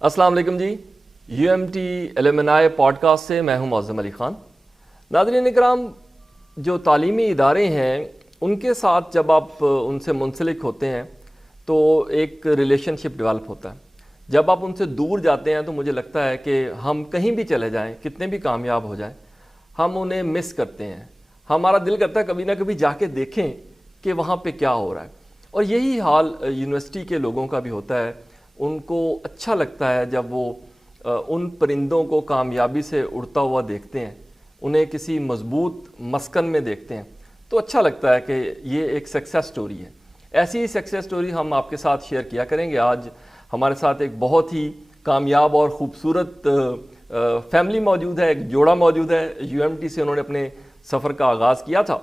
السلام علیکم جی، UMT ایلومنائی pod cost سے میں ہوں معظم علی خان۔ ناظرین اکرام، جو تعلیمی ادارے ہیں ان کے ساتھ جب آپ ان سے منسلک ہوتے ہیں تو ایک ریلیشن شپ ڈیولپ ہوتا ہے۔ جب آپ ان سے دور جاتے ہیں تو مجھے لگتا ہے کہ ہم کہیں بھی چلے جائیں، کتنے بھی کامیاب ہو جائیں، ہم انہیں مس کرتے ہیں۔ ہمارا دل کرتا ہے کبھی نہ کبھی جا کے دیکھیں کہ وہاں پہ کیا ہو رہا ہے، اور یہی حال یونیورسٹی کے لوگوں کا بھی ہوتا ہے۔ ان کو اچھا لگتا ہے جب وہ ان پرندوں کو کامیابی سے اڑتا ہوا دیکھتے ہیں، انہیں کسی مضبوط مسکن میں دیکھتے ہیں، تو اچھا لگتا ہے کہ یہ ایک سکسیس سٹوری ہے۔ ایسی ہی سکسیس سٹوری ہم آپ کے ساتھ شیئر کیا کریں گے۔ آج ہمارے ساتھ ایک بہت ہی کامیاب اور خوبصورت فیملی موجود ہے، ایک جوڑا موجود ہے۔ UMT سے انہوں نے اپنے سفر کا آغاز کیا تھا،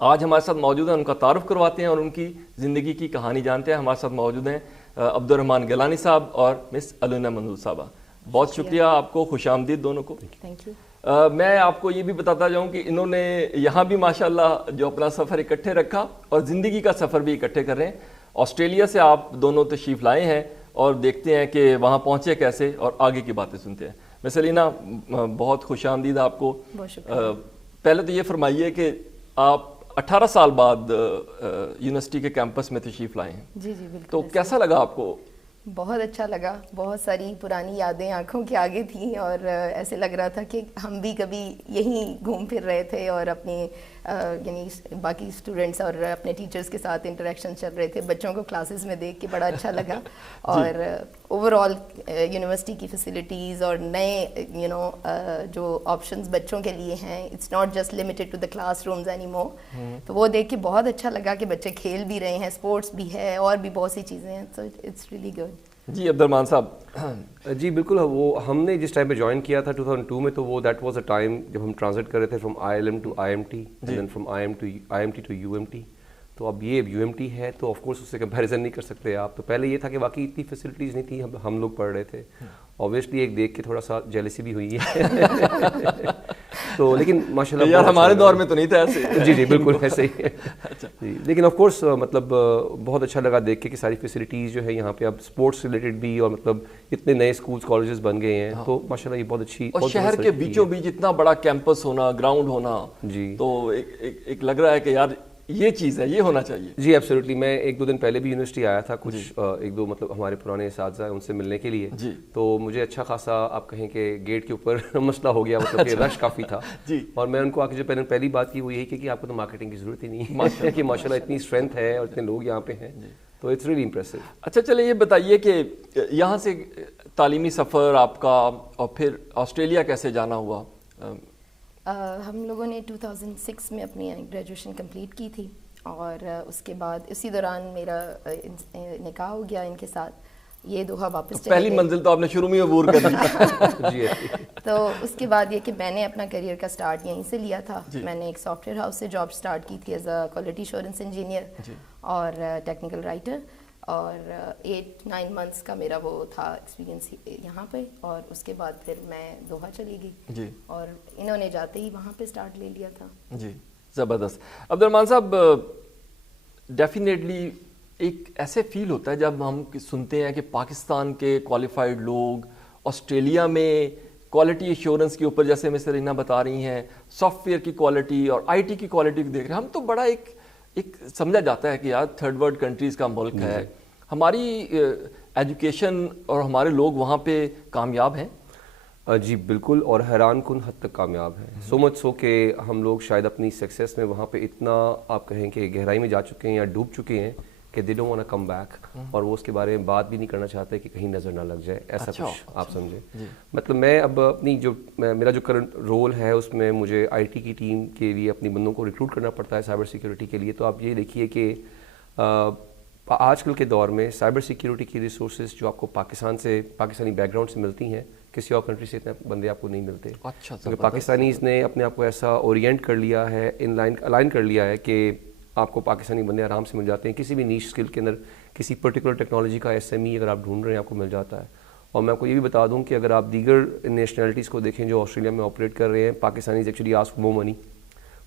آج ہمارے ساتھ موجود ہیں۔ ان کا تعارف کرواتے ہیں اور ان کی زندگی کی کہانی جانتے ہیں۔ ہمارے ساتھ موجود ہیں عبد الرحمن گیلانی صاحب اور مس علونا منظور صاحبہ۔ بہت شکریہ آپ کو، خوش آمدید دونوں کو۔ Thank you. میں آپ کو یہ بھی بتاتا جاؤں کہ انہوں نے یہاں بھی ماشاءاللہ جو اپنا سفر اکٹھے رکھا اور زندگی کا سفر بھی اکٹھے کر رہے ہیں۔ آسٹریلیا سے آپ دونوں تشریف لائے ہیں اور دیکھتے ہیں کہ وہاں پہنچے کیسے اور آگے کی باتیں سنتے ہیں۔ مس علینا، بہت خوش آمدید آپ کو۔ پہلے تو یہ فرمائیے کہ آپ 18 سال بعد یونیورسٹی کے کیمپس میں تشریف لائے ہیں۔ جی جی بالکل۔ تو کیسا لگا آپ کو؟ بہت اچھا لگا، بہت ساری پرانی یادیں آنکھوں کے آگے تھیں اور ایسے لگ رہا تھا کہ ہم بھی کبھی یہیں گھوم پھر رہے تھے اور اپنے یعنی باقی اسٹوڈنٹس اور اپنے ٹیچرز کے ساتھ انٹریکشن چل رہے تھے۔ بچوں کو کلاسز میں دیکھ کے بڑا اچھا لگا، اور اوور آل یونیورسٹی کی فیسلٹیز اور نئے جو آپشنز بچوں کے لیے ہیں، it's not just limited to the classrooms anymore, تو وہ دیکھ کے بہت اچھا لگا کہ بچے کھیل بھی رہے ہیں، اسپورٹس بھی ہے اور بھی بہت سی چیزیں ہیں، سو اٹس ریئلی گڈ۔ جی عبد الرحمان صاحب۔ جی بالکل، وہ ہم نے جس ٹائم پہ جوائن کیا تھا 2002 میں، تو وہ دیٹ واز اے ٹائم جب ہم ٹرانزٹ کر رہے تھے from ILM to IMT and then from IMT to UMT۔ تو اب یہ UMT ہے تو آف کورس اس سے کمپیریزن نہیں کر سکتے آپ۔ تو پہلے یہ تھا کہ واقعی اتنی فیسلٹیز نہیں تھیں، ہم لوگ پڑھ رہے تھے، اوبویسلی ایک دیکھ کے تھوڑا سا جیلسی بھی ہوئی ہے تو لیکن ماشاء اللہ یار ہمارے دور میں تو نہیں تھا ایسے۔ جی جی بالکل ایسے ہی ہے جی، لیکن آف کورس مطلب بہت اچھا لگا دیکھ کے کہ ساری فیسلٹیز جو ہے یہاں پہ اب اسپورٹس ریلیٹڈ بھی، اور مطلب اتنے نئے اسکولس کالجز بن گئے ہیں، تو ماشاء اللہ یہ بہت اچھی، اور شہر کے بیچوں بیچ اتنا بڑا کیمپس ہونا، گراؤنڈ ہونا، جی تو ایک لگ رہا ہے کہ یار یہ چیز ہے، یہ ہونا چاہیے۔ جی ایبسلیوٹلی۔ میں ایک دو دن پہلے بھی یونیورسٹی آیا تھا، کچھ ایک دو مطلب ہمارے پرانے اساتذہ ہیں ان سے ملنے کے لیے، تو مجھے اچھا خاصا آپ کہیں کہ گیٹ کے اوپر مسئلہ ہو گیا، مطلب کہ رش کافی تھا جی، اور میں ان کو آ کے جو پہلی بات کی وہ یہی کہ آپ کو تو مارکیٹنگ کی ضرورت ہی نہیں ہے کہ ماشاء اللہ اتنی اسٹرینتھ ہے اور اتنے لوگ یہاں پہ ہیں، تو اٹس ریئلی امپریسو۔ اچھا چلے یہ بتائیے کہ یہاں سے تعلیمی سفر آپ کا اور پھر آسٹریلیا کیسے جانا ہوا؟ ہم لوگوں نے 2006 میں اپنی گریجویشن کمپلیٹ کی تھی، اور اس کے بعد اسی دوران میرا نکاح ہو گیا ان کے ساتھ۔ یہ دوحہ واپس چلے پہلی منزل تو آپ نے شروع میں عبور کر دی۔ تو اس کے بعد یہ کہ میں نے اپنا کریئر کا سٹارٹ یہیں سے لیا تھا۔ میں نے ایک سافٹ ویئر ہاؤس سے جاب سٹارٹ کی تھی as a quality assurance engineer اور ٹیکنیکل رائٹر، اور 8-9 منتھس کا میرا وہ تھا ایکسپیرینس یہاں پہ، اور اس کے بعد پھر میں دوحہ چلی گئی، اور انہوں نے جاتے ہی وہاں پہ سٹارٹ لے لیا تھا۔ جی زبردست۔ عبد الرحمان صاحب، ڈیفینیٹلی ایک ایسے فیل ہوتا ہے جب ہم سنتے ہیں کہ پاکستان کے کوالیفائڈ لوگ آسٹریلیا میں کوالٹی ایشورنس کے اوپر، جیسے مس رینا بتا رہی ہیں، سافٹ ویئر کی کوالٹی اور IT کی کوالٹی دیکھ رہے ہیں، ہم تو بڑا ایک سمجھا جاتا ہے کہ یار تھرڈ ورلڈ کنٹریز کا ملک ہے، ہماری ایجوکیشن اور ہمارے لوگ وہاں پہ کامیاب ہیں۔ جی بالکل، اور حیران کن حد تک کامیاب ہیں، سو مچ سو کہ ہم لوگ شاید اپنی سکسیس میں وہاں پہ اتنا آپ کہیں کہ گہرائی میں جا چکے ہیں یا ڈوب چکے ہیں کہ they don't want to come back, اور وہ اس کے بارے میں بات بھی نہیں کرنا چاہتے کہ کہیں نظر نہ لگ جائے، ایسا کچھ آپ سمجھیں۔ مطلب میں اب اپنی جو میرا جو کرنٹ رول ہے اس میں مجھے IT کی ٹیم کے لیے اپنی بندوں کو ریکروٹ کرنا پڑتا ہے سائبر سیکیورٹی کے لیے۔ تو آپ یہ دیکھیے کہ آج کل کے دور میں سائبر سیکیورٹی کی ریسورسز جو آپ کو پاکستانی بیک گراؤنڈ سے ملتی ہیں، کسی اور کنٹری سے اتنے بندے آپ کو نہیں ملتے، کیونکہ پاکستانیز نے اپنے آپ کو ایسا اورینٹ کر لیا ہے، الائن کر لیا ہے کہ آپ کو پاکستانی بندے آرام سے مل جاتے ہیں، کسی بھی نیش اسکل کے اندر کسی پرٹیکولر ٹیکنالوجی کا SME اگر آپ ڈھونڈ رہے ہیں آپ کو مل جاتا ہے۔ اور میں آپ کو یہ بھی بتا دوں کہ اگر آپ دیگر نیشنلٹیز کو دیکھیں جو آسٹریلیا میں آپریٹ کر رہے ہیں، پاکستانیز ایکچولی آسک مور منی،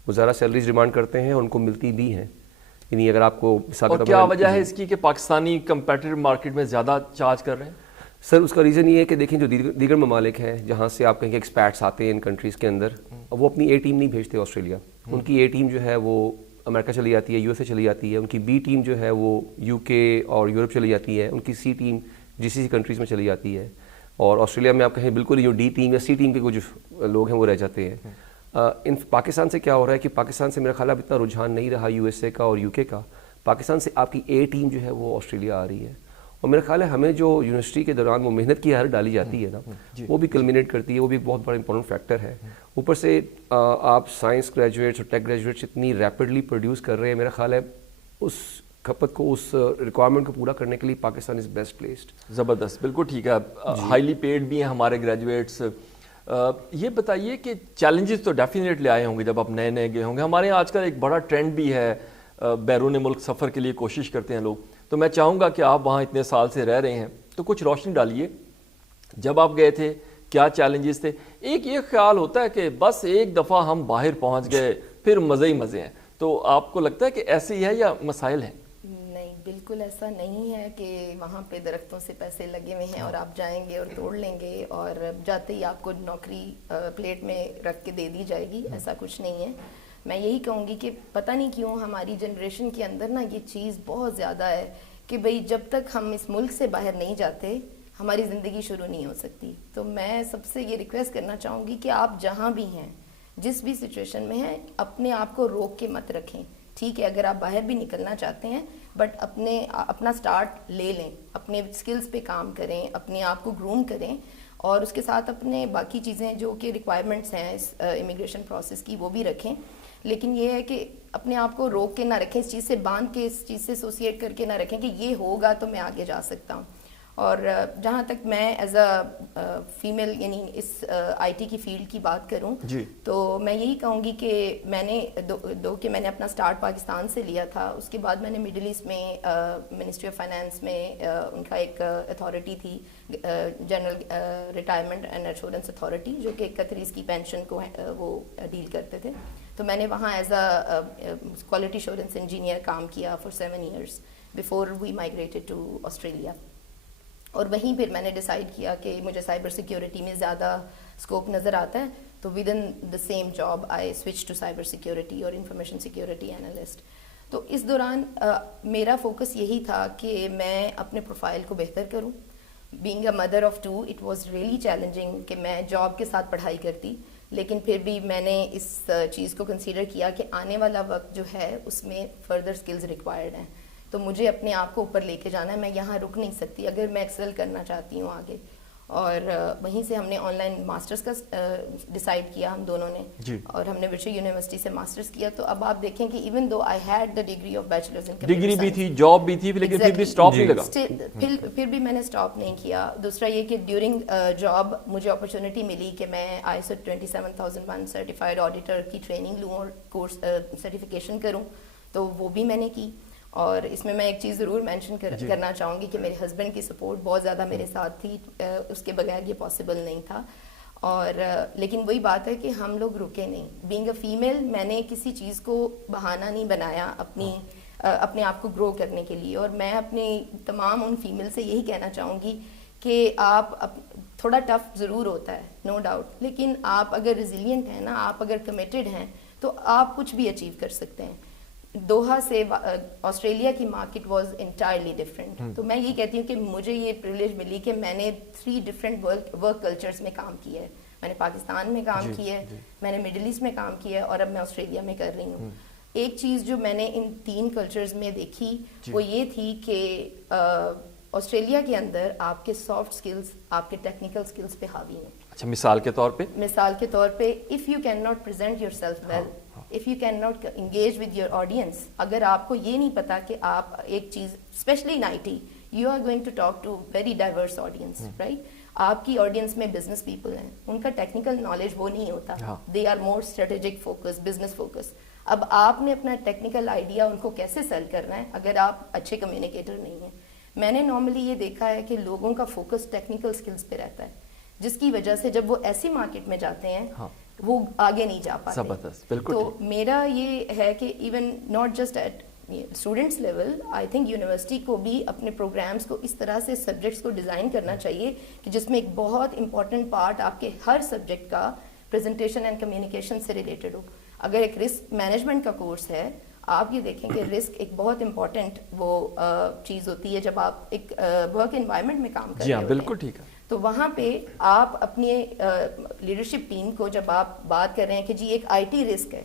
وہ زیادہ سیلریز ڈیمانڈ کرتے ہیں اور ان کو ملتی بھی ہیں، یعنی اگر آپ کو اور کیا وجہ ہے اس کی کہ پاکستانی کمپیٹیٹو مارکیٹ میں زیادہ چارج کر رہے ہیں؟ سر اس کا ریزن یہ ہے کہ دیکھیں جو دیگر ممالک ہیں جہاں سے آپ کہیں کہ ایکسپیٹس آتے ہیں ان کنٹریز کے اندر, وہ اپنی اے ٹیم نہیں بھیجتے آسٹریلیا. ان کی اے ٹیم جو ہے وہ امریکہ چلی جاتی ہے, یو ایس اے چلی جاتی ہے. ان کی بی ٹیم جو ہے وہ یو کے اور یورپ چلی جاتی ہے. ان کی سی ٹیم GCC کنٹریز میں چلی جاتی ہے. اور آسٹریلیا میں آپ کہیں بالکل جو ڈی ٹیم یا سی ٹیم کے کچھ لوگ ہیں وہ رہ جاتے ہیں. ان پاکستان سے کیا ہو رہا ہے کہ پاکستان سے میرا خیال اب اتنا رجحان نہیں رہا یو ایس اے کا اور یو کے کا. پاکستان سے آپ کی اے ٹیم جو ہے وہ آسٹریلیا آ رہی ہے. اور میرا خیال ہے ہمیں جو یونیورسٹی کے دوران وہ محنت کی ڈالی جاتی ہے نا, وہ بھی کلمینیٹ کرتی ہے, وہ بھی ایک بہت بڑا امپورٹنٹ فیکٹر ہے. اوپر سے آپ سائنس گریجویٹس اور ٹیک گریجویٹس اتنی ریپڈلی پروڈیوس کر رہے ہیں, میرا خیال ہے اس کھپت کو, اس ریکوائرمنٹ کو پورا کرنے کے لیے پاکستان از بیسٹ پلیسڈ. زبردست, بالکل ٹھیک ہے. ہائیلی پیڈ بھی ہیں ہمارے گریجویٹس. یہ بتائیے کہ چیلنجز تو ڈیفینیٹلی آئے ہوں گے جب آپ نئے گئے ہوں گے. ہمارے یہاں آج کل ایک بڑا ٹرینڈ بھی ہے, بیرون ملک سفر کے لیے کوشش کرتے ہیں لوگ. تو میں چاہوں گا کہ آپ وہاں اتنے سال سے رہ رہے ہیں تو کچھ روشنی ڈالیے, جب آپ گئے تھے کیا چیلنجز تھے. ایک یہ خیال ہوتا ہے کہ بس ایک دفعہ ہم باہر پہنچ گئے پھر مزے ہی مزے ہیں, تو آپ کو لگتا ہے کہ ایسے ہی ہے یا مسائل ہیں؟ نہیں, بالکل ایسا نہیں ہے کہ وہاں پہ درختوں سے پیسے لگے ہوئے ہیں اور آپ جائیں گے اور توڑ لیں گے اور جاتے ہی آپ کو نوکری پلیٹ میں رکھ کے دے دی جائے گی. ایسا کچھ نہیں ہے. میں یہی کہوں گی کہ پتہ نہیں کیوں ہماری جنریشن کے اندر نا یہ چیز بہت زیادہ ہے کہ بھئی جب تک ہم اس ملک سے باہر نہیں جاتے ہماری زندگی شروع نہیں ہو سکتی. تو میں سب سے یہ ریکویسٹ کرنا چاہوں گی کہ آپ جہاں بھی ہیں, جس بھی سچویشن میں ہیں, اپنے آپ کو روک کے مت رکھیں. ٹھیک ہے اگر آپ باہر بھی نکلنا چاہتے ہیں بٹ اپنا سٹارٹ لے لیں, اپنے سکلز پہ کام کریں, اپنے آپ کو گروم کریں اور اس کے ساتھ اپنے باقی چیزیں جو کہ ریکوائرمنٹس ہیں اس امیگریشن پروسیس کی وہ بھی رکھیں. لیکن یہ ہے کہ اپنے آپ کو روک کے نہ رکھیں, اس چیز سے باندھ کے, اس چیز سے ایسوسیٹ کر کے نہ رکھیں کہ یہ ہوگا تو میں آگے جا سکتا ہوں. اور جہاں تک میں ایز اے فیمیل یعنی اس آئی ٹی کی فیلڈ کی بات کروں تو میں یہی کہوں گی کہ میں نے کہ میں نے اپنا سٹارٹ پاکستان سے لیا تھا. اس کے بعد میں نے مڈل ایسٹ میں منسٹری آف فائنانس میں ان کا ایک اتھارٹی تھی, general retirement and insurance authority, جو کہ قطریز کی پینشن کو وہ ڈیل کرتے تھے. تو میں نے وہاں as a quality assurance engineer کام کیا for 7 years before we migrated to Australia. اور وہیں پھر میں نے ڈیسائیڈ کیا کہ مجھے سائبر سیکیورٹی میں زیادہ اسکوپ نظر آتا ہے, تو with in the same job I switch to cyber security اور انفارمیشن سیکیورٹی اینالسٹ. تو اس دوران میرا فوکس یہی تھا کہ میں اپنے پروفائل کو بہتر کروں. Being a mother of 2 it was really challenging کہ میں جاب کے ساتھ پڑھائی کرتی, لیکن پھر بھی میں نے اس چیز کو کنسیڈر کیا کہ آنے والا وقت جو ہے اس میں فردر سکلز ریکوائرڈ ہیں, تو مجھے اپنے آپ کو اوپر لے کے جانا ہے. میں یہاں رک نہیں سکتی اگر میں ایکسل کرنا چاہتی ہوں آگے. اور وہیں سے ہم نے آن لائن ماسٹرز کا ڈیسائیڈ کیا ہم دونوں نے, اور ہم نے ورچوئل یونیورسٹی سے ماسٹرز کیا. تو اب آپ دیکھیں کہ even though I had the degree of bachelors in computer degree بھی تھی, جاب بھی تھی, لیکن پھر بھی اسٹاپ نہیں لگا. پھر بھی میں نے اسٹاپ نہیں کیا. دوسرا یہ کہ ڈیورنگ جاب مجھے اپرچونیٹی ملی کہ میں ISO 27001 سرٹیفائڈ آڈیٹر کی ٹریننگ لوں اور کورس سرٹیفکیشن کروں, تو وہ بھی میں نے کی. اور اس میں ایک چیز ضرور مینشن کرنا چاہوں گی کہ میرے ہسبینڈ کی سپورٹ بہت زیادہ میرے ساتھ تھی, اس کے بغیر یہ پاسبل نہیں تھا. اور لیکن وہی بات ہے کہ ہم لوگ رکے نہیں. بینگ اے فیمیل میں نے کسی چیز کو بہانہ نہیں بنایا اپنے آپ کو گرو کرنے کے لیے. اور میں اپنی تمام ان فیمیل سے یہی کہنا چاہوں گی کہ آپ تھوڑا ٹف ضرور ہوتا ہے نو ڈاؤٹ, لیکن آپ اگر ریزیلینٹ ہیں نا, آپ اگر کمیٹڈ ہیں تو آپ کچھ بھی اچیو کر سکتے ہیں. دوحہ سے آسٹریلیا کی مارکیٹ واز انٹائرلی ڈفرینٹ. تو میں یہ کہتی ہوں کہ مجھے یہ پریولیج ملی کہ میں نے 3 ڈفرینٹ ورک کلچرز میں کام کیا ہے. میں نے پاکستان میں کام کیا ہے, میں نے مڈل ایسٹ میں کام کیا ہے, اور اب میں آسٹریلیا میں کر رہی ہوں. ایک چیز جو میں نے ان 3 کلچرز میں دیکھی وہ یہ تھی کہ آسٹریلیا کے اندر آپ کے سافٹ سکلز آپ کے ٹیکنیکل سکلز پہ حاوی ہیں. اچھا, مثال کے طور پہ if you cannot present yourself well, if you cannot engage with your audience, اگر آپ کو یہ نہیں پتا کہ آپ ایک چیز specially in IT you are going to talk to very diverse audience, right? آپ کی آڈینس میں بزنس پیپل ہیں, ان کا ٹیکنیکل نالج وہ نہیں ہوتا, they are more strategic focus, business focus. اب آپ نے اپنا ٹیکنیکل آئیڈیا ان کو کیسے سیل کرنا ہے اگر آپ اچھے کمیونیکیٹر نہیں ہیں. میں نے نارملی یہ دیکھا ہے کہ لوگوں کا فوکس ٹیکنیکل سکلز پہ رہتا ہے, جس کی وجہ سے جب وہ ایسی مارکیٹ میں جاتے ہیں وہ آگے نہیں جا پاتے. زبردست, بالکل. تو میرا یہ ہے کہ even not just at students level I think university کو بھی اپنے پروگرامس کو اس طرح سے سبجیکٹس کو ڈیزائن کرنا چاہیے کہ جس میں ایک بہت امپورٹنٹ پارٹ آپ کے ہر سبجیکٹ کا پریزنٹیشن اینڈ کمیونیکیشن سے ریلیٹڈ ہو. اگر ایک رسک مینجمنٹ کا کورس ہے, آپ یہ دیکھیں کہ رسک ایک بہت امپورٹنٹ وہ چیز ہوتی ہے جب آپ ایک ورک انوائرمنٹ میں کام کر رہے ہوتے ہیں. بالکل ٹھیک ہے. تو وہاں پہ آپ اپنی لیڈرشپ ٹیم کو جب آپ بات کر رہے ہیں کہ جی ایک آئی ٹی رسک ہے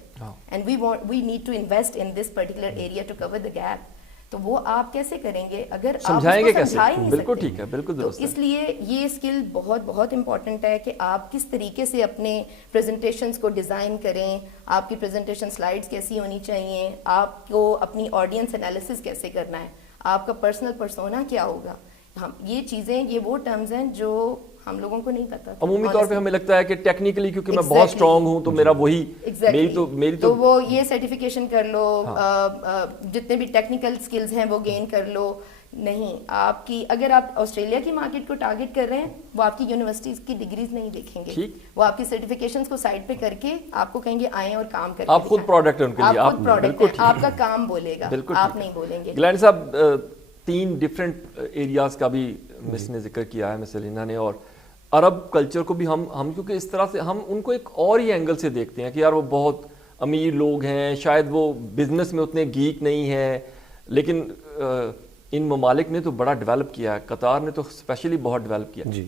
and we need to invest in this particular area to cover the gap, تو وہ آپ کیسے کریں گے اگر آپ سمجھائیں گے کیسے؟ سمجھا ہی نہیں بالکل سکتے. ٹھیک ہے, بالکل درست. تو اس لیے یہ اسکل بہت بہت امپورٹنٹ ہے کہ آپ کس طریقے سے اپنے پریزنٹیشنس کو ڈیزائن کریں, آپ کی پریزنٹیشن سلائڈس کیسی ہونی چاہیے, آپ کو اپنی آڈینس انالیسس کیسے کرنا ہے, آپ کا پرسنل پرسونا کیا ہوگا. یہ چیزیں, یہ وہ ٹرمز ہیں جو ہم لوگوں کو نہیں پتا. عمومی طور پہ ہمیں لگتا ہے کہ ٹیکنیکلی کیونکہ میں بہت اسٹرانگ ہوں تو میرا وہی میری تو وہ یہ سرٹیفکیشن کر لو, جتنے بھی ٹیکنیکل سکلز ہیں وہ گین کر لو. نہیں, آپ کی اگر آپ آسٹریلیا کی مارکیٹ کو ٹارگٹ کر رہے ہیں, وہ آپ کی یونیورسٹیز کی ڈگریز نہیں دیکھیں گے, وہ آپ کی سرٹیفکیشنز کو سائڈ پہ کر کے آپ کو کہیں گے آئیں اور کام کریں. آپ خود پروڈکٹ ہیں ان کے لیے, آپ خود پروڈکٹ ہیں, آپ کا کام بولے گا, آپ نہیں بولیں گے. گلینڈ صاحب 3 ڈفرینٹ ایریاز کا بھی مس نے ذکر کیا ہے, مس الینا نے, اور عرب کلچر کو بھی ہم کیونکہ اس طرح سے ہم ان کو ایک اور ہی اینگل سے دیکھتے ہیں کہ یار وہ بہت امیر لوگ ہیں, شاید وہ بزنس میں اتنے گیک نہیں ہیں, لیکن ان ممالک نے تو بڑا ڈیولپ کیا ہے, قطار نے تو اسپیشلی بہت ڈیولپ کیا. جی,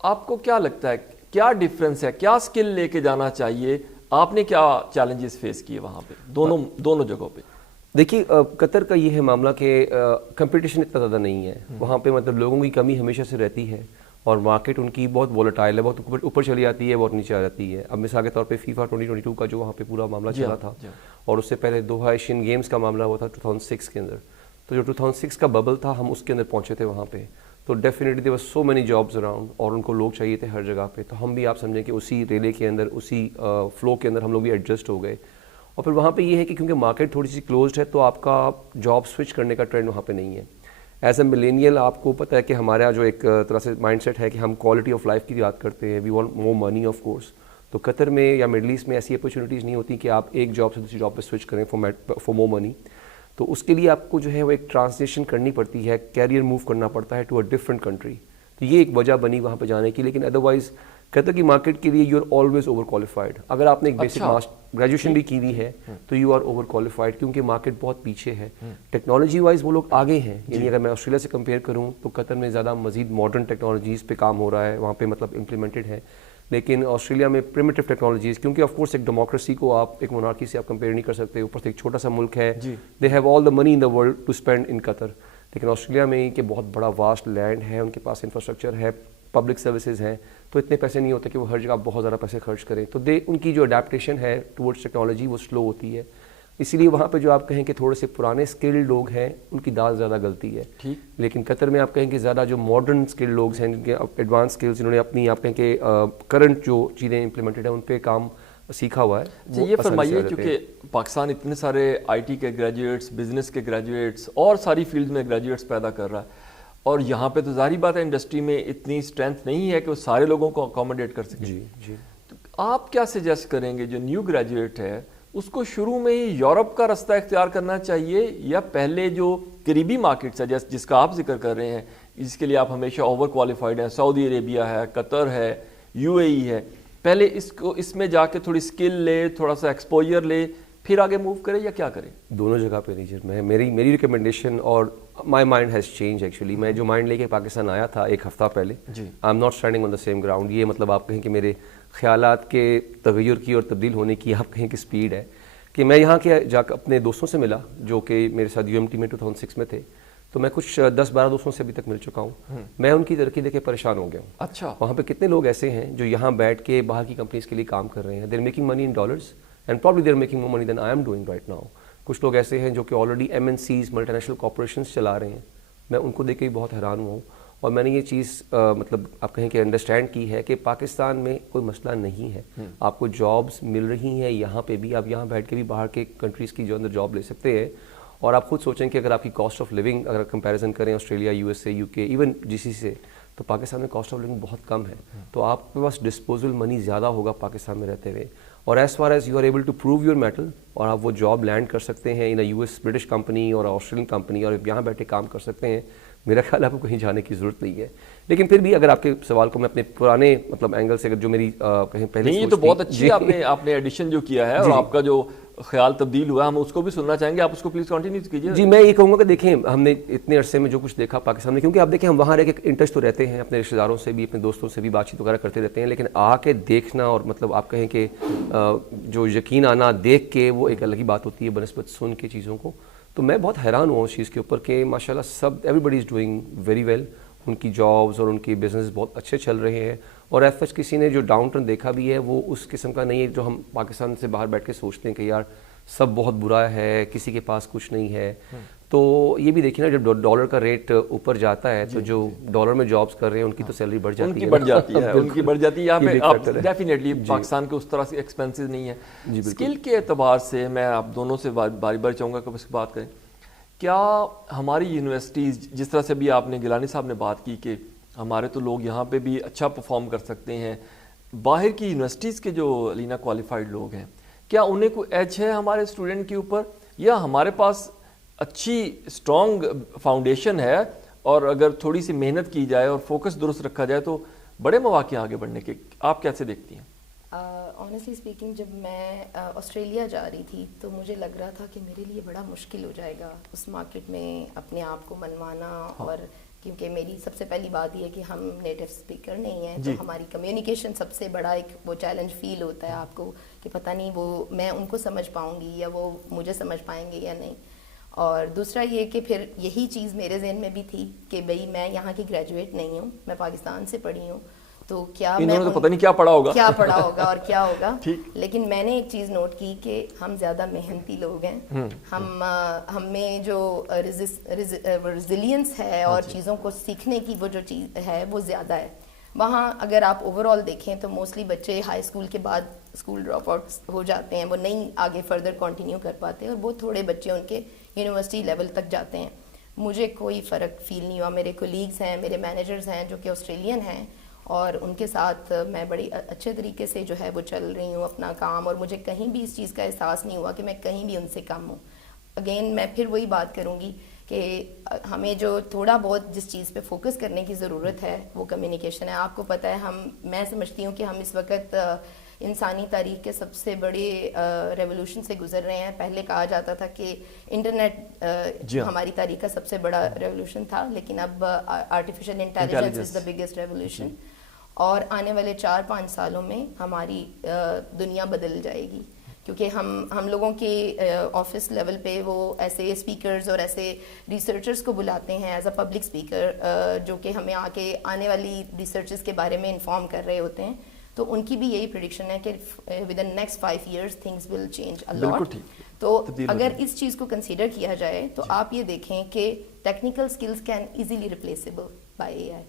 آپ کو کیا لگتا ہے کیا ڈفرینس ہے, کیا اسکل لے کے جانا چاہیے, آپ نے کیا چیلنجز فیس کیے وہاں پہ دونوں جگہوں پہ؟ دیکھیے قطر کا یہ ہے معاملہ کہ کمپٹیشن اتنا زیادہ نہیں ہے وہاں پہ, مطلب لوگوں کی کمی ہمیشہ سے رہتی ہے اور مارکیٹ ان کی بہت وولٹائل ہے, بہت اوپر چلی جاتی ہے, بہت نیچے آ جاتی ہے. اب مثال کے طور پہ فیفا 2022 کا جو وہاں پہ پورا معاملہ چلا تھا, اور اس سے پہلے دوحہ ایشین گیمز کا معاملہ ہوا تھا 2006 کے اندر, تو جو 2006 کا ببل تھا ہم اس کے اندر پہنچے تھے وہاں پہ, تو definitely there was so many jobs around اور ان کو لوگ چاہیے تھے ہر جگہ پہ. تو ہم بھی آپ سمجھیں کہ اسی ریلے کے اندر, اسی فلو کے اندر ہم لوگ بھی ایڈجسٹ ہو گئے. اور پھر وہاں پہ یہ ہے کہ کیونکہ مارکیٹ تھوڑی سی کلوزڈ ہے تو آپ کا جاب سوئچ کرنے کا ٹرینڈ وہاں پہ نہیں ہے. ایز اے ملینیل آپ کو پتہ ہے کہ ہمارا جو ایک طرح سے مائنڈ سیٹ ہے کہ ہم کوالٹی آف لائف کی یاد کرتے ہیں, we want more money of course. تو قطر میں یا مڈل ایسٹ میں ایسی اپرچونیٹیز نہیں ہوتی کہ آپ ایک جاب سے دوسری جاب پہ سوئچ کریں فار مور منی. تو اس کے لیے آپ کو جو ہے وہ ایک ٹرانسلیشن کرنی پڑتی ہے, کیریئر موو کرنا پڑتا ہے ٹو اے ڈفرنٹ کنٹری. تو یہ ایک وجہ بنی وہاں پہ جانے کی, لیکن ادروائز قطر کی مارکیٹ کے لیے you are always overqualified. اگر آپ نے ایک بیسک گریجویشن بھی کی ہوئی ہے تو یو آر اوور کوالیفائڈ, کیونکہ مارکیٹ بہت پیچھے ہے. ٹیکنالوجی وائز وہ لوگ آگے ہیں, یعنی اگر میں آسٹریلیا سے کمپیئر کروں تو قطر میں زیادہ مزید ماڈرن ٹیکنالوجیز پہ کام ہو رہا ہے وہاں پہ, مطلب امپلیمنٹڈ ہے. لیکن آسٹریلیا میں پریمیٹیو ٹیکنالوجیز, کیونکہ آف کورس ایک ڈیموکریسی کو آپ ایک مونارکی سے آپ کمپیئر نہیں کر سکتے, اوپر سے ایک چھوٹا سا ملک ہے, they have all the money in the world to spend in Qatar. لیکن آسٹریلیا میں کہ بہت بڑا واسٹ لینڈ ہے, ان کے پاس انفراسٹرکچر ہے, پبلک سروسز ہیں, تو اتنے پیسے نہیں ہوتے کہ وہ ہر جگہ بہت زیادہ پیسے خرچ کریں. تو ان کی جو اڈیپٹیشن ہے ٹورڈس ٹیکنالوجی وہ سلو ہوتی ہے. اسی لیے وہاں پہ جو آپ کہیں کہ تھوڑے سے پرانے اسکلڈ لوگ ہیں ان کی دال زیادہ گلتی ہے. لیکن قطر میں آپ کہیں کہ زیادہ جو ماڈرن اسکلڈ لوگ ہیں, جن کے ایڈوانس اسکلس, جنہوں نے اپنی آپ کہیں کہ کرنٹ جو چیزیں امپلیمنٹڈ ہیں ان پہ کام سیکھا ہوا ہے. یہ فرمائیے کیونکہ پاکستان اتنے سارے آئی ٹی کے گریجویٹس, بزنس کے گریجویٹس اور ساری فیلڈ میں گریجویٹس پیدا کر رہا ہے, اور یہاں پہ تو ظاہری بات ہے انڈسٹری میں اتنی اسٹرینتھ نہیں ہے کہ وہ سارے لوگوں کو اکوموڈیٹ کر سکیں. جی تو آپ کیا سجیسٹ کریں گے جو نیو گریجویٹ ہے اس کو شروع میں ہی یورپ کا رستہ اختیار کرنا چاہیے, یا پہلے جو قریبی مارکیٹس ہے جس کا آپ ذکر کر رہے ہیں, جس کے لیے آپ ہمیشہ اوور کوالیفائڈ ہیں, سعودی عربیہ ہے, قطر ہے, UAE ہے, پہلے اس میں جا کے تھوڑی اسکل لے, تھوڑا سا ایکسپوجر لے, پھر آگے موو کرے, یا کیا کرے؟ دونوں جگہ پہ نہیں. میری ریکمنڈیشن, اور my mind has change actually. میں جو مائنڈ لے کے پاکستان آیا تھا ایک ہفتہ پہلے, I am not standing on the same ground. یہ مطلب آپ کہیں کہ میرے خیالات کے تغیر کی اور تبدیل ہونے کی آپ کہیں کہ اسپیڈ ہے کہ میں یہاں کے جا کر اپنے دوستوں سے ملا جو کہ میرے ساتھ UMT میں 2006 میں تھے. تو میں کچھ 10-12 دوستوں سے ابھی تک مل چکا ہوں. میں ان کی ترقی دیکھ کے پریشان ہو گیا ہوں. اچھا, وہاں پہ کتنے لوگ ایسے ہیں جو یہاں بیٹھ کے باہر کی کمپنیز کے لیے کام کر رہے ہیں, they are making money in dollars and probably they are making more money than I am doing right now. کچھ لوگ ایسے ہیں جو کہ already MNCs multinational corporations چلا رہے ہیں. میں ان کو دیکھ کے بہت حیران ہوا ہوں, اور میں نے یہ چیز مطلب آپ کہیں کہ انڈرسٹینڈ کی ہے کہ پاکستان میں کوئی مسئلہ نہیں ہے. آپ کو جابس مل رہی ہیں یہاں پہ بھی, آپ یہاں بیٹھ کے بھی باہر کے کنٹریز کی جو اندر جاب لے سکتے ہیں. اور آپ خود سوچیں کہ اگر آپ کی کاسٹ آف لیونگ اگر کمپیریزن کریں Australia, USA, UK, even GCC سے, تو پاکستان میں کاسٹ آف لیونگ بہت کم ہے. تو آپ کے پاس ڈسپوزل منی زیادہ ہوگا پاکستان میں رہتے ہوئے. اور as far as you are able to prove your mettle اور آپ وہ جاب لینڈ کر سکتے ہیں in a US British company اور آسٹریلین کمپنی اور یہاں بیٹھے کام کر سکتے ہیں, میرا خیال آپ کو کہیں جانے کی ضرورت نہیں ہے. لیکن پھر بھی اگر آپ کے سوال کو میں اپنے پرانے مطلب اینگل سے جو میری کہیں پہلے نہیں, یہ تو بہت اچھی آپ نے ایڈیشن جو کیا ہے اور آپ کا جو خیال تبدیل ہوا ہم اس کو بھی سننا چاہیں گے, آپ اس کو پلیز کنٹینیو کیجیے. جی میں یہ کہوں گا کہ دیکھیں ہم نے اتنے عرصے میں جو کچھ دیکھا پاکستان میں, کیونکہ آپ دیکھیں ہم وہاں رہ کے ان ٹچ تو رہتے ہیں, اپنے رشتہ داروں سے بھی اپنے دوستوں سے بھی بات چیت وغیرہ کرتے رہتے ہیں, لیکن آ کے دیکھنا اور مطلب آپ کہیں کہ جو یقین آنا دیکھ کے وہ ایک الگ ہی بات ہوتی ہے بنسبت سن کے چیزوں کو. تو میں بہت حیران ہوا اس چیز کے اوپر کہ ماشاءاللہ سب everybody is doing very well, ان کی جابز اور ان کی بزنس بہت اچھے چل رہے ہیں. اور ایز سچ کسی نے جو ڈاؤن ٹرن دیکھا بھی ہے وہ اس قسم کا نہیں ہے جو ہم پاکستان سے باہر بیٹھ کے سوچتے ہیں کہ یار سب بہت برا ہے, کسی کے پاس کچھ نہیں ہے. تو یہ بھی دیکھیں نا جب ڈالر کا ریٹ اوپر جاتا ہے تو جو ڈالر میں جابز کر رہے ہیں ان کی تو سیلری بڑھ جاتی ہے, ان کی بڑھ جاتی ہے. یہاں پہ آپ ڈیفینیٹلی پاکستان کے اس طرح سے ایکسپینسز نہیں ہیں. اسکل کے اعتبار سے میں آپ دونوں سے باری باری چاہوں گا کہ اس کی بات کریں. کیا ہماری یونیورسٹیز, جس طرح سے بھی آپ نے گیلانی صاحب نے بات کی کہ ہمارے تو لوگ یہاں پہ بھی اچھا پرفارم کر سکتے ہیں, باہر کی یونیورسٹیز کے جو لینا کوالیفائڈ لوگ ہیں کیا انہیں کوئی ایج ہے ہمارے اسٹوڈنٹ کے اوپر, یا ہمارے پاس اچھی اسٹرانگ فاؤنڈیشن ہے اور اگر تھوڑی سی محنت کی جائے اور فوکس درست رکھا جائے تو بڑے مواقع آگے بڑھنے کے, آپ کیسے دیکھتی ہیں؟ آنیسٹلی اسپیکنگ جب میں آسٹریلیا جا رہی تھی تو مجھے لگ رہا تھا کہ میرے لیے بڑا مشکل ہو جائے گا اس مارکیٹ میں اپنے آپ کو منوانا, اور کیونکہ میری سب سے پہلی بات یہ ہے کہ ہم نیٹو اسپیکر نہیں ہیں تو ہماری کمیونیکیشن سب سے بڑا ایک وہ چیلنج فیل ہوتا ہے آپ کو کہ پتہ نہیں وہ میں ان کو سمجھ پاؤں گی یا وہ مجھے سمجھ پائیں گے یا نہیں. اور دوسرا یہ کہ پھر یہی چیز میرے ذہن میں بھی تھی کہ بھئی میں یہاں کی گریجویٹ نہیں ہوں, میں پاکستان سے پڑھی ہوں, تو کیا میں تو پتہ نہیں کیا پڑھا ہوگا اور کیا ہوگا. لیکن میں نے ایک چیز نوٹ کی کہ ہم زیادہ محنتی لوگ ہیں, ہم میں جو ریزیلینس ہے اور چیزوں کو سیکھنے کی وہ جو چیز ہے وہ زیادہ ہے. وہاں اگر آپ اوور آل دیکھیں تو موسٹلی بچے ہائی اسکول کے بعد اسکول ڈراپ آؤٹ ہو جاتے ہیں, وہ نہیں آگے فردر کنٹینیو کر پاتے, اور بہت تھوڑے بچے ان کے یونیورسٹی لیول تک جاتے ہیں. مجھے کوئی فرق فیل نہیں ہوا. میرے کولیگز ہیں, میرے مینیجرز ہیں جو کہ آسٹریلین ہیں, اور ان کے ساتھ میں بڑی اچھے طریقے سے جو ہے وہ چل رہی ہوں اپنا کام, اور مجھے کہیں بھی اس چیز کا احساس نہیں ہوا کہ میں کہیں بھی ان سے کم ہوں. اگین میں پھر وہی بات کروں گی کہ ہمیں جو تھوڑا بہت جس چیز پہ فوکس کرنے کی ضرورت ہے وہ کمیونیکیشن ہے. آپ کو پتہ ہے میں سمجھتی ہوں کہ ہم اس وقت انسانی تاریخ کے سب سے بڑے ریولوشن سے گزر رہے ہیں. پہلے کہا جاتا تھا کہ انٹرنیٹ ہماری تاریخ کا سب سے بڑا ریولوشن تھا, لیکن اب artificial intelligence is the biggest revolution, اور آنے والے 4-5 سالوں میں ہماری دنیا بدل جائے گی, کیونکہ ہم لوگوں کے آفس لیول پہ وہ ایسے اسپیکرز اور ایسے ریسرچرز کو بلاتے ہیں ایز اے پبلک اسپیکر جو کہ ہمیں آ کے آنے والی ریسرچز کے بارے میں انفارم کر رہے ہوتے ہیں. تو ان کی بھی یہی پریڈکشن ہے کہ within next 5 years things will change a lot. تو اگر اس چیز کو کنسیڈر کیا جائے تو آپ یہ دیکھیں کہ technical skills can easily replaceable by A I.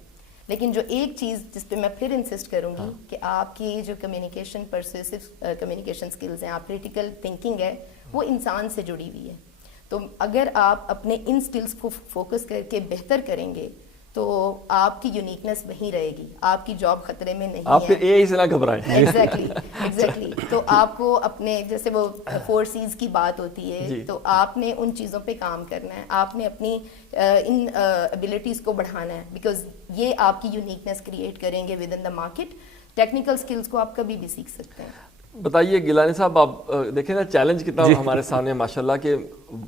لیکن جو ایک چیز جس پہ میں پھر انسسٹ کروں گی کہ آپ کی جو کمیونیکیشن پرسویسو کمیونیکیشن اسکلز ہیں, آپ کریٹیکل تھنکنگ ہے, وہ انسان سے جڑی ہوئی ہے. تو اگر آپ اپنے ان اسکلز کو فوکس کر کے بہتر کریں گے تو آپ کی یونیکنیس وہیں رہے گی, آپ کی جاب خطرے میں نہیں ہے. آپ اے آئی سے نہ گھبرائیں. ایگزیکٹلی. تو آپ کو اپنے جیسے وہ 4 C's کی بات ہوتی ہے, تو آپ نے ان چیزوں پہ کام کرنا ہے, آپ نے اپنی ان ایبلٹیز کو بڑھانا ہے, بیکاز یہ آپ کی یونیکنیس کریٹ کریں گے with in the market. Technical skills کو آپ کبھی بھی سیکھ سکتے ہیں. بتائیے گیلانی صاحب, آپ دیکھیں نا چیلنج کتنا ہمارے سامنے ماشاءاللہ کہ,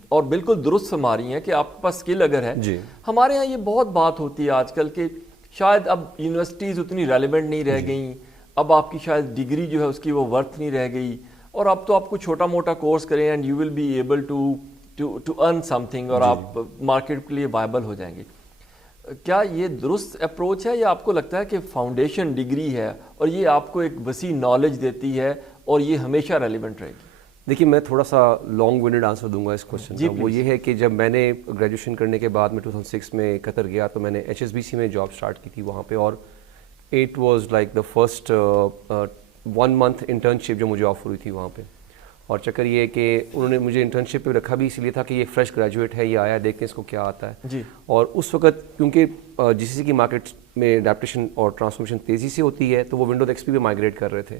اور بالکل درست فرما رہی ہیں کہ آپ کے پاس اسکل اگر ہے. ہمارے ہاں یہ بہت بات ہوتی ہے آج کل کہ شاید اب یونیورسٹیز اتنی ریلیونٹ نہیں رہ گئیں, اب آپ کی شاید ڈگری جو ہے اس کی وہ ورتھ نہیں رہ گئی, اور اب تو آپ کو چھوٹا موٹا کورس کریں and you will be able to earn something, اور آپ مارکیٹ کے لیے وائبل ہو جائیں گے. کیا یہ درست اپروچ ہے, یا آپ کو لگتا ہے کہ فاؤنڈیشن ڈگری ہے اور یہ آپ کو ایک وسیع نالج دیتی ہے اور یہ ہمیشہ ریلیونٹ رہے گی؟ دیکھیے میں تھوڑا سا لانگ ونڈڈ آنسر دوں گا اس کوشچن کا. وہ یہ ہے کہ جب میں نے گریجویشن کرنے کے بعد میں 2006 میں قطر گیا تو میں نے HSBC میں جاب سٹارٹ کی تھی وہاں پہ, اور it was like the first 1 month internship جو مجھے آفر ہوئی تھی وہاں پہ. اور چکر یہ ہے کہ انہوں نے مجھے انٹرنشپ پہ رکھا بھی اس لیے تھا کہ یہ فریش گریجویٹ ہے, یہ آیا دیکھتے ہیں اس کو کیا آتا ہے. اور اس وقت کیونکہ GCC کی مارکیٹ میں اڈیپٹیشن اور ٹرانسفارمیشن تیزی سے ہوتی ہے تو وہ ونڈوز XP پہ مائگریٹ کر رہے تھے,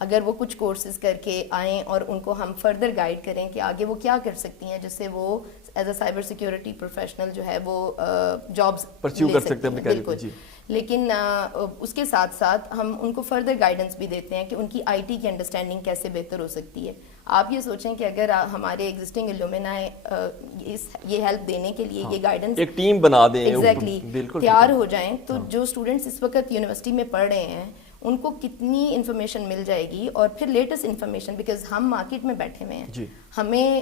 اگر وہ کچھ کورسز کر کے آئیں اور ان کو ہم فردر گائیڈ کریں کہ آگے وہ کیا کر سکتی ہیں جس سے وہ as A cyber security professional جو ہے وہ جابس پرسیو کر سکتے ہیں. بالکل. لیکن اس کے ساتھ ساتھ ہم ان کو فردر گائیڈنس بھی دیتے ہیں کہ ان کی آئی ٹی کی انڈرسٹینڈنگ کیسے بہتر ہو سکتی ہے. آپ یہ سوچیں کہ اگر ہمارے ایگزسٹنگ الومنائی یہ ہیلپ دینے کے لیے یہ گائیڈنس ایک ٹیم بنا دیں, ایگزیکٹلی تیار ہو جائیں, تو جو اسٹوڈنٹس اس وقت یونیورسٹی میں پڑھ رہے ہیں ان کو کتنی انفارمیشن مل جائے گی, اور پھر لیٹسٹ انفارمیشن, بیکاز ہم مارکیٹ میں بیٹھے ہوئے ہیں, ہمیں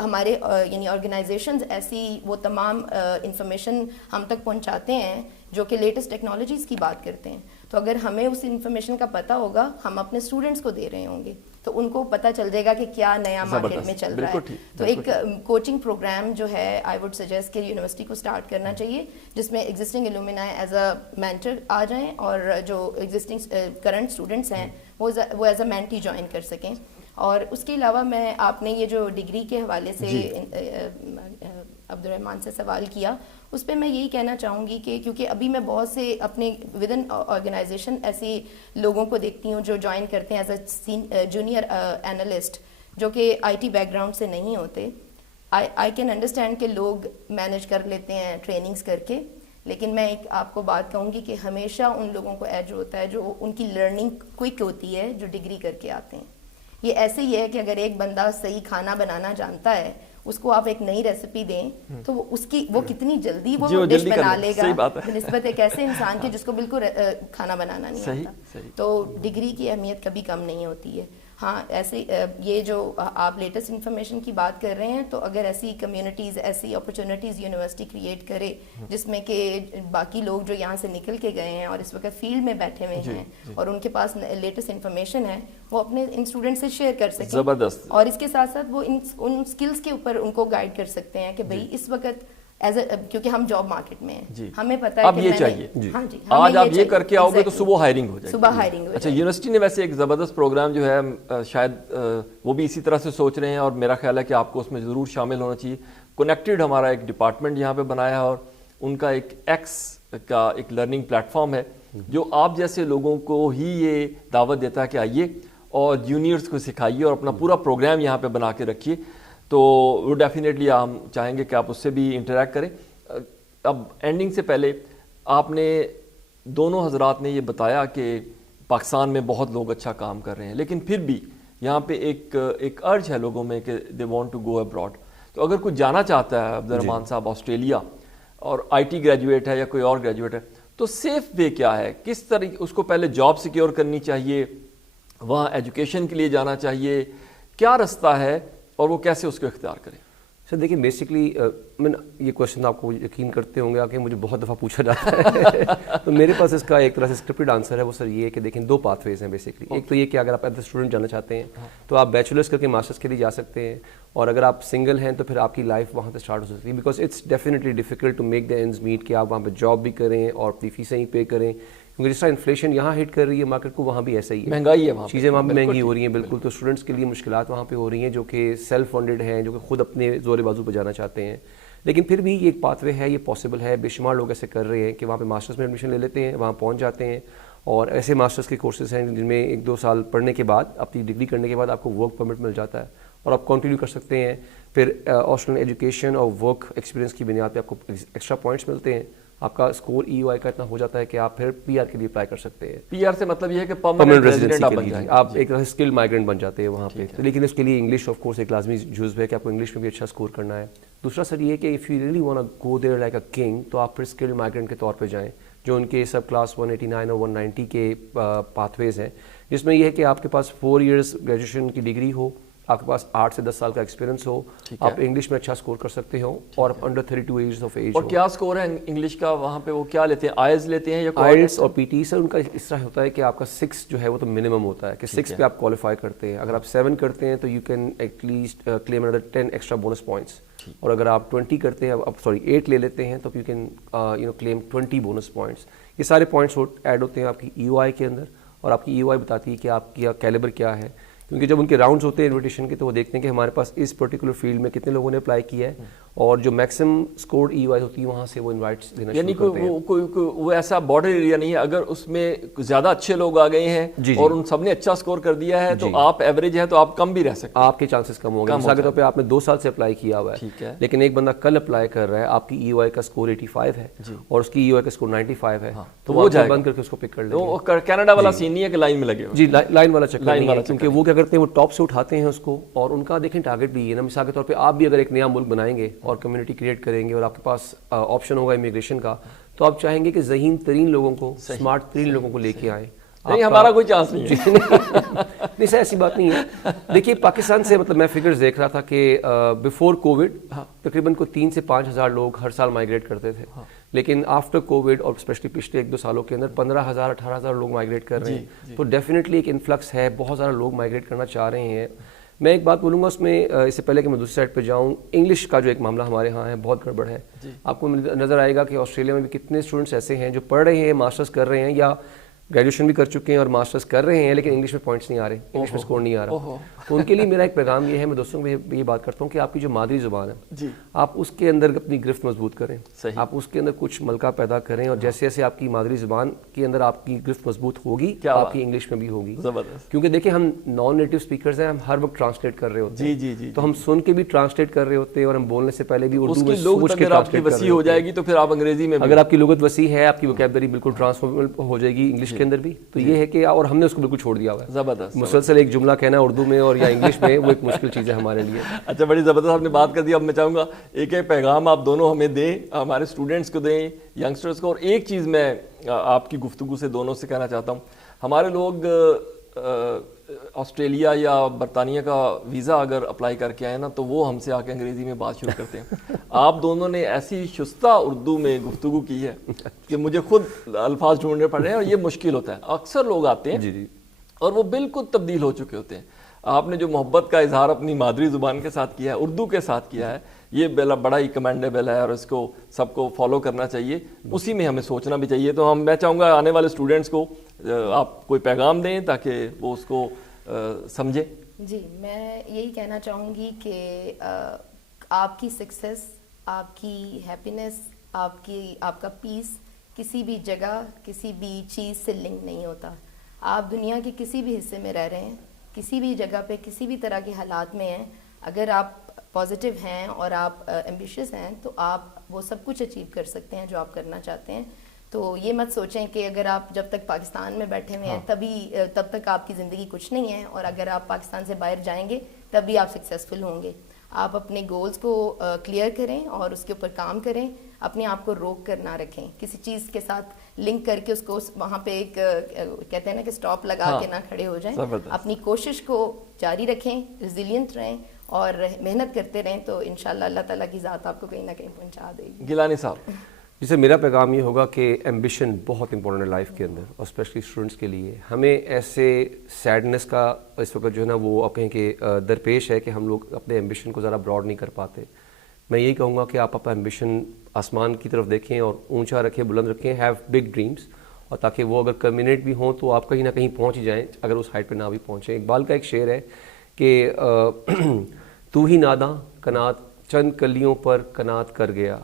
ہمارے یعنی آرگنائزیشنز ایسی وہ تمام انفارمیشن ہم تک پہنچاتے ہیں جو کہ لیٹسٹ ٹیکنالوجیز کی بات کرتے ہیں. تو اگر ہمیں اس انفارمیشن کا پتہ ہوگا, ہم اپنے اسٹوڈنٹس کو دے رہے ہوں گے, تو ان کو پتہ چل جائے گا کہ کیا نیا مارکیٹ میں چل رہا ہے. تو ایک کوچنگ پروگرام جو ہے آئی وڈ سجیسٹ کہ یونیورسٹی کو اسٹارٹ کرنا چاہیے, جس میں existing alumni as a mentor آ جائیں, اور جو ایگزسٹنگ کرنٹ اسٹوڈنٹس ہیں وہ ایز اے مینٹی جوائن کر سکیں. اور اس کے علاوہ میں, آپ نے یہ جو ڈگری کے حوالے سے عبد الرحمان سے سوال کیا, اس پہ میں یہی کہنا چاہوں گی کہ کیونکہ ابھی میں بہت سے اپنے ود ان آرگنائزیشن ایسے لوگوں کو دیکھتی ہوں جو جوائن کرتے ہیں ایز اے جونیئر اینالسٹ, جو کہ آئی ٹی بیک گراؤنڈ سے نہیں ہوتے. آئی کین انڈرسٹینڈ کہ لوگ مینیج کر لیتے ہیں ٹریننگز کر کے, لیکن میں ایک آپ کو بات کہوں گی کہ ہمیشہ ان لوگوں کو ایج ہوتا ہے جو ان کی لرننگ کوئک ہوتی ہے, جو ڈگری کر کے آتے ہیں. یہ ایسے ہی ہے کہ اگر ایک بندہ صحیح کھانا بنانا جانتا ہے, اس کو آپ ایک نئی ریسیپی دیں تو وہ کتنی جلدی وہ ڈش بنا لے گا بنسبت ایک ایسے انسان کے جس کو بالکل کھانا بنانا نہیں آتا. تو ڈگری کی اہمیت کبھی کم نہیں ہوتی ہے. ہاں ایسے یہ جو آپ لیٹسٹ انفارمیشن کی بات کر رہے ہیں, تو اگر ایسی کمیونٹیز, ایسی اپرچونیٹیز یونیورسٹی کریٹ کرے جس میں کہ باقی لوگ جو یہاں سے نکل کے گئے ہیں اور اس وقت فیلڈ میں بیٹھے ہوئے ہیں اور ان کے پاس لیٹسٹ انفارمیشن ہے, وہ اپنے ان اسٹوڈنٹ سے شیئر کر سکیں. زبردست. اور اس کے ساتھ ساتھ وہ ان اسکلس کے اوپر ان کو گائیڈ کر سکتے ہیں کہ بھائی اس وقت کیونکہ ہم جاب مارکیٹ میں ہیں, ہمیں پتہ ہے اب یہ چاہیے. آج آپ یہ کر کے آؤ گے تو صبح ہائرنگ ہو جائے گی. اچھا, یونیورسٹی نے ویسے ایک زبردست پروگرام جو ہے, شاید وہ بھی اسی طرح سے سوچ رہے ہیں, اور میرا خیال ہے کہ آپ کو اس میں ضرور شامل ہونا چاہیے. کنیکٹڈ ہمارا ایک ڈپارٹمنٹ یہاں پہ بنایا ہے, اور ان کا ایک ایکس کا ایک لرننگ پلیٹ فارم ہے جو آپ جیسے لوگوں کو ہی یہ دعوت دیتا ہے کہ آئیے اور جونیئرس کو سکھائیے اور اپنا پورا پروگرام یہاں پہ بنا کے رکھیے. تو وہ ڈیفینیٹلی ہم چاہیں گے کہ آپ اس سے بھی انٹریکٹ کریں. اب اینڈنگ سے پہلے آپ نے دونوں حضرات نے یہ بتایا کہ پاکستان میں بہت لوگ اچھا کام کر رہے ہیں, لیکن پھر بھی یہاں پہ ایک ارج ہے لوگوں میں کہ they want to go abroad. تو اگر کوئی جانا چاہتا ہے عبد الرحمان صاحب آسٹریلیا, اور آئی ٹی گریجویٹ ہے یا کوئی اور گریجویٹ ہے, تو سیف وے کیا ہے؟ کس طرح اس کو پہلے جاب سیکیور کرنی چاہیے, وہاں ایجوکیشن کے لیے جانا چاہیے, کیا رستہ ہے, اور وہ کیسے اس کو اختیار کریں؟ سر دیکھیے, بیسکلی میں یہ کوشچن آپ کو یقین کرتے ہوں گے کہ مجھے بہت دفعہ پوچھا جاتا ہے تو میرے پاس اس کا ایک طرح سے اسکرپٹڈ آنسر ہے. وہ سر یہ ہے کہ دیکھیں, دو پاتھ ویز ہیں بیسکلی. ایک تو یہ کہ اگر آپ ایز اے اسٹوڈنٹ جانا چاہتے ہیں تو آپ بیچلرس کر کے ماسٹرس کے لیے جا سکتے ہیں, اور اگر آپ سنگل ہیں تو پھر آپ کی لائف وہاں سے اسٹارٹ ہو سکتی ہے. Because it's definitely difficult to make the ends meet, کہ آپ وہاں پہ جاب بھی کریں اور اپنی فیسیں ہی پے کریں, کیونکہ جس طرح انفلیشن یہاں ہٹ کر رہی ہے مارکیٹ کو, وہاں بھی ایسا ہی ہے, مہنگائی ہے وہاں, چیزیں وہاں بھی مہنگی ہو رہی ہیں. بالکل. تو اسٹوڈنٹس کے لیے مشکلات وہاں پہ ہو رہی ہیں جو کہ سیلف فنڈڈ ہیں, جو کہ خود اپنے زور بازو پہ جانا چاہتے ہیں. لیکن پھر بھی یہ ایک پاتھ وے ہے, یہ پاسبل ہے. بے شمار لوگ ایسے کر رہے ہیں کہ وہاں پہ ماسٹرس میں ایڈمیشن لے لیتے ہیں, وہاں پہنچ جاتے ہیں, اور ایسے ماسٹرس کے کورسز ہیں جن میں 1-2 سال پڑھنے کے بعد, اپنی ڈگری کرنے کے بعد آپ کو ورک پرمٹ مل جاتا ہے, اور آپ کنٹینیو کر سکتے ہیں. پھر آسٹریلین ایجوکیشن اور ورک ایکسپیرینس کی بنیاد پہ آپ کو ایکسٹرا پوائنٹس ملتے ہیں. آپ کا اسکور EY کا اتنا ہو جاتا ہے کہ آپ پھر PR کے لیے اپلائی کر سکتے ہیں. PR سے مطلب یہ ہے کہ پرماننٹ ریزیڈنٹ آپ بن جائیں, آپ ایک طرح سے اسکل مائیگرنٹ بن جاتے ہیں وہاں پہ. لیکن اس کے لیے انگلش آف کورس ایک لازمی جزو ہے کہ آپ کو انگلش میں بھی اچھا اسکور کرنا ہے. دوسرا سر یہ کہ if you really want to go there like a king, تو آپ پھر اسکل مائیگرنٹ کے طور پہ جائیں, جو ان کے سب کلاس 189 اور 190 کے پاتھ ویز ہیں, جس میں یہ ہے کہ آپ کے پاس 4 ایئرس گریجویشن کی ڈگری ہو, آپ کے پاس 8 سے 10 سال کا ایکسپیرینس ہو, آپ انگلش میں اچھا اسکور کر سکتے ہو, اور انڈر 32 ایئرس آف ایج. اور کیا اسکور ہے انگلش کا وہاں پہ, وہ کیا لیتے ہیں, آئلز لیتے ہیں یا آئلز اور PT؟ سر ان کا اس طرح ہوتا ہے کہ آپ کا 6 جو ہے وہ تو منیمم ہوتا ہے کہ 6 پہ آپ کوالیفائی کرتے ہیں. اگر آپ 7 کرتے ہیں تو you can at least claim another 10 extra bonus points, اور اگر آپ 20 کرتے ہیں, اب 8 لے لیتے ہیں, تو you can claim 20 bonus points. یہ سارے پوائنٹس ایڈ ہوتے ہیں آپ کی EY کے اندر, اور آپ کی EY بتاتی ہے کہ آپ کی کیلیبر کیا ہے. کیونکہ جب ان کے راؤنڈز ہوتے ہیں انویٹیشن کے, تو وہ دیکھتے ہیں کہ ہمارے پاس اس پرٹیکولر فیلڈ میں کتنے لوگوں نے اپلائی کیا ہے, اور جو میکسیمم اسکورڈ EY ہوتی ہے وہاں سے وہ انوائٹس دینا یعنی شروع کرتے ہیں. کوئی وہ ایسا بارڈر ایریا نہیں ہے، اگر اس میں زیادہ اچھے لوگ آ گئے ہیں اور ان سب نے اچھا سکور کر دیا ہے تو آپ ایوریج ہے تو آپ کم بھی رہ سکتے ہیں، آپ کے چانسز کم ہوں گے. مثال کے طور پہ آپ نے 2 سال سے اپلائی کیا ہوا ہے، لیکن ایک بندہ کل اپلائی کر رہا ہے، آپ کی EY کا اسکور 85 ہے اور اس کی EY کا اسکور 95 ہے، تو وہ بند کر کے اس کو پک کر لیں گے. کینیڈا والا سین نہیں ہے کہ لائن میں لگے جی، لائن والا چکر نہیں ہے، کیونکہ وہ کیا کرتے ہیں وہ ٹاپ سے اٹھاتے ہیں اس کو، اور ان کا دیکھیں ٹارگیٹ بھی ہے نا. مثال کے طور پہ آپ بھی اگر ایک نیا ملک بنائیں گے اور کمیونٹی کریٹ کریں گے اور آپ کے پاس آپشن ہوگا امیگریشن کا، تو آپ چاہیں گے کہ ذہین ترین لوگوں کو، اسمارٹ ترین لوگوں کو لے کے آئیں. نہیں، ہمارا کوئی چانس نہیں ہے. نہیں سر، ایسی بات نہیں ہے. دیکھیے پاکستان سے مطلب میں فگرز دیکھ رہا تھا کہ بیفور کووڈ تقریباً کو 3 سے 5 ہزار لوگ ہر سال مائیگریٹ کرتے تھے، لیکن آفٹر کووڈ اور اسپیشلی پچھلے 1-2 سالوں کے اندر 15,000 18,000 لوگ مائیگریٹ کر رہے ہیں. تو ڈیفینیٹلی ایک انفلکس ہے، بہت زیادہ لوگ مائیگریٹ کرنا چاہ رہے ہیں. میں ایک بات بولوں گا اس میں، اس سے پہلے کہ میں دوسری سائڈ پہ جاؤں، انگلش کا جو ایک معاملہ ہمارے ہاں ہے بہت گڑبڑ ہے. آپ کو نظر آئے گا کہ آسٹریلیا میں بھی کتنے اسٹوڈنٹس ایسے ہیں جو پڑھ رہے ہیں، ماسٹرز کر رہے ہیں یا گریجویشن بھی کر چکے ہیں اور ماسٹرز کر رہے ہیں، لیکن انگلش میں پوائنٹس نہیں آ رہے، انگلش میں اسکور نہیں آ رہا. تو ان کے لیے میرا ایک پیغام یہ ہے، میں دوستوں کو یہ بات کرتا ہوں کہ آپ کی جو مادری زبان ہے آپ اس کے اندر اپنی گرفت مضبوط کریں، آپ اس کے اندر کچھ ملکہ پیدا کریں، اور جیسے جیسے آپ کی مادری زبان کے اندر آپ کی گرفت مضبوط ہوگی آپ کی انگلش میں بھی ہوگی. کیونکہ دیکھیں ہم نان نیٹو اسپیکرز ہیں، ہم ہر وقت ٹرانسلیٹ کر رہے ہوتے ہیں، تو ہم سن کے بھی ٹرانسلیٹ کر رہے ہوتے ہیں اور ہم بولنے سے پہلے بھی اردو میں سوچ کے ٹرانسلیٹ کر رہے ہو جائے گی. تو پھر آپ انگریزی میں، اگر آپ کی لغت وسیع ہے، آپ کی ووکیبلری بالکل ٹرانسفارمیبل ہو جائے گی انگلش کے اندر بھی. تو یہ ہے کہ اور ہم نے اس کو بالکل چھوڑ دیا ہوا ہے. زبردست. مسلسل ایک جملہ کہنا اردو میں اور یا انگلش میں وہ ایک مشکل چیز ہے ہمارے لیے. اچھا، بڑی زبردست آپ نے بات کر دی. اب میں چاہوں گا ایک پیغام آپ دونوں ہمیں دیں، ہمارے اسٹوڈنٹس کو دیں، ینگسٹرس کو. اور ایک چیز میں آپ کی گفتگو سے دونوں سے کہنا چاہتا ہوں، ہمارے لوگ آسٹریلیا یا برطانیہ کا ویزا اگر اپلائی کر کے آئے نا تو وہ ہم سے آ کے انگریزی میں بات شروع کرتے ہیں. آپ دونوں نے ایسی شستہ اردو میں گفتگو کی ہے کہ مجھے خود الفاظ ڈھونڈنے پڑ رہے ہیں، اور یہ مشکل ہوتا ہے. اکثر لوگ آتے ہیں اور وہ بالکل تبدیل ہو چکے ہوتے ہیں. آپ نے جو محبت کا اظہار اپنی مادری زبان کے ساتھ کیا ہے، اردو کے ساتھ کیا ہے، یہ بڑا ہی کمینڈیبل ہے اور اس کو سب کو فالو کرنا چاہیے، اسی میں ہمیں سوچنا بھی چاہیے. تو میں چاہوں گا آنے والے اسٹوڈنٹس کو آپ کوئی پیغام دیں تاکہ وہ اس کو سمجھیں. جی، میں یہی کہنا چاہوں گی کہ آپ کی سکسیس، آپ کی ہیپینس، آپ کا پیس کسی بھی جگہ، کسی بھی چیز سے لنک نہیں ہوتا. آپ دنیا کے کسی بھی حصے میں رہ رہے ہیں، کسی بھی جگہ پہ کسی بھی طرح کے حالات میں ہیں، اگر آپ پازیٹیو ہیں اور آپ ایمبیشیس ہیں تو آپ وہ سب کچھ اچیو کر سکتے ہیں جو آپ کرنا چاہتے ہیں. تو یہ مت سوچیں کہ اگر آپ جب تک پاکستان میں بیٹھے ہوئے ہیں تب تک آپ کی زندگی کچھ نہیں ہے، اور اگر آپ پاکستان سے باہر جائیں گے تب بھی آپ سکسیزفل ہوں گے. آپ اپنے گولز کو کلیئر کریں اور اس کے اوپر کام کریں، اپنے آپ کو روک کر نہ رکھیں، کسی چیز کے ساتھ لنک کر کے اس کو وہاں پہ ایک کہتے ہیں نا کہ سٹاپ لگا کے نہ کھڑے ہو جائیں. اپنی کوشش کو جاری رکھیں، ریزیلینٹ رہیں اور محنت کرتے رہیں، تو انشاءاللہ اللہ تعالیٰ کی ذات آپ کو کہیں نہ کہیں پہنچا دے گی. گیلانی صاحب. جسے میرا پیغام یہ ہوگا کہ ایمبیشن بہت امپورٹنٹ ہے لائف کے اندر، اور اسپیشلی اسٹوڈنٹس کے لیے. ہمیں ایسے سیڈنس کا اس وقت جو ہے نا وہ آپ کہیں کہ درپیش ہے کہ ہم لوگ اپنے ایمبیشن کو ذرا براڈ نہیں کر پاتے. میں یہی کہوں گا کہ آپ اپنا ایمبیشن آسمان کی طرف دیکھیں اور اونچا رکھیں، بلند رکھیں، ہیو بگ ڈریمز، اور تاکہ وہ اگر کمینیٹ بھی ہوں تو آپ کہیں نہ کہیں پہنچ ہی جائیں، اگر اس ہائٹ پہ نہ بھی پہنچیں. اقبال کا ایک شعر ہے کہ تو ہی ناداں کنات چند کلیوں پر کنات کر گیا،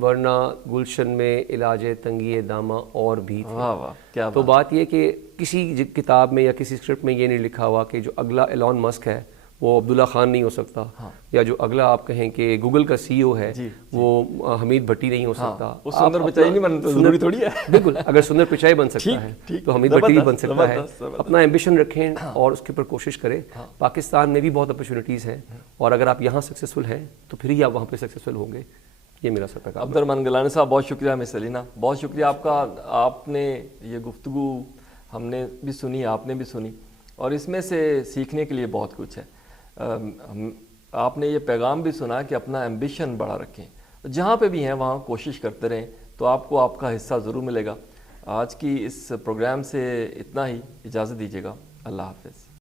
ورنہ گلشن میں علاج تنگی داماں اور بھی تھے. تو بات یہ کہ کسی کتاب میں یا کسی اسکرپٹ میں یہ نہیں لکھا ہوا کہ جو اگلا ایلون مسک ہے وہ عبداللہ خان نہیں ہو سکتا، یا جو اگلا آپ کہیں کہ گوگل کا CEO ہے وہ حمید بھٹی نہیں ہو سکتا. سندر پچائی نہیں بنتا، ضروری تھوڑی ہے. بالکل، اگر سندر پچائی بن سکتا ہے تو حمید بھٹی بھی بن سکتا ہے. اپنا ایمبیشن رکھیں اور اس کے اوپر کوشش کریں. پاکستان میں بھی بہت اپرچونیٹیز ہیں، اور اگر آپ یہاں سکسیزفل ہیں تو پھر ہی آپ وہاں پہ سکسیزفل ہوں گے. یہ میرا سب پیغام. عبدالرحمن گیلانی صاحب بہت شکریہ. مس سلینا بہت شکریہ آپ کا. آپ نے یہ گفتگو ہم نے بھی سنی، آپ نے بھی سنی، اور اس میں سے سیکھنے کے لیے بہت کچھ ہے. آپ نے یہ پیغام بھی سنا کہ اپنا ایمبیشن بڑا رکھیں، جہاں پہ بھی ہیں وہاں کوشش کرتے رہیں تو آپ کو آپ کا حصہ ضرور ملے گا. آج کی اس پروگرام سے اتنا ہی، اجازت دیجیے گا. اللہ حافظ.